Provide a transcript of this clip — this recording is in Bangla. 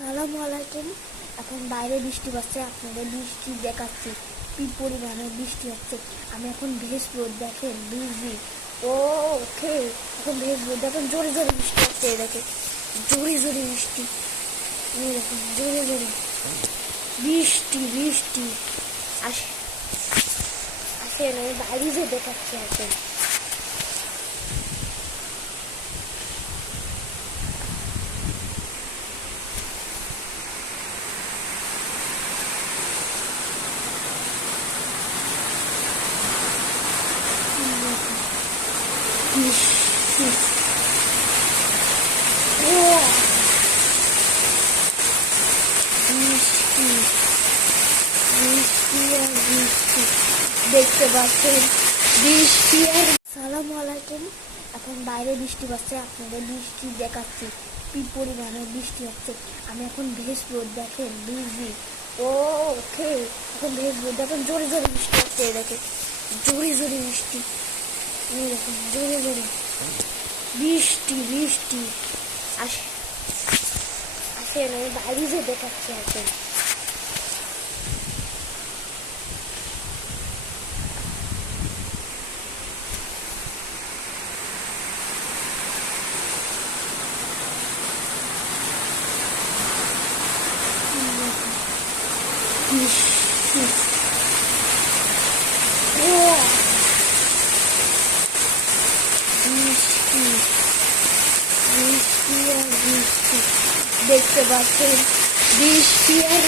সালামু আলাইকুম। এখন বাইরে বৃষ্টি পড়ছে, আপনাদের বৃষ্টি দেখাচ্ছি কি পরিমাণে বৃষ্টি হচ্ছে। আমি এখন ভেজ রোদ দেখেন ভিজি ও ওকে এখন ভেজ রোদ দেখেন, জোরে জোরে বৃষ্টি হচ্ছে। দেখে জোরে জোরে বৃষ্টি, দেখুন জোরে জোরে বৃষ্টি বৃষ্টি আসে আসেন, আমি বাইরে যে দেখাচ্ছি আসেন। বৃষ্টি ও বৃষ্টি বৃষ্টি আর বৃষ্টি দেখতে পাচ্ছেন, বৃষ্টি আর সালামু আলাইকুম। এখন বাইরে বৃষ্টি পড়ছে, আপনাদের বৃষ্টি দেখাচ্ছি কি পরিমাণে বৃষ্টি হচ্ছে। আমি এখন ভেজ রোদ দেখেন ভিজি ও ওকে এখন ভেজ রোদ দেখেন, জোরে জোরে বৃষ্টি হচ্ছে। দেখে জোরে জোরে বৃষ্টি, দেখুন জোরে জোরে বৃষ্টি বৃষ্টি আসে আসেন, আমি বাইরে যে দেখাচ্ছি আসেন। বৃষ্টি ও বৃষ্টি বৃষ্টি আর বৃষ্টি দেখতে পাচ্ছেন, বৃষ্টি আর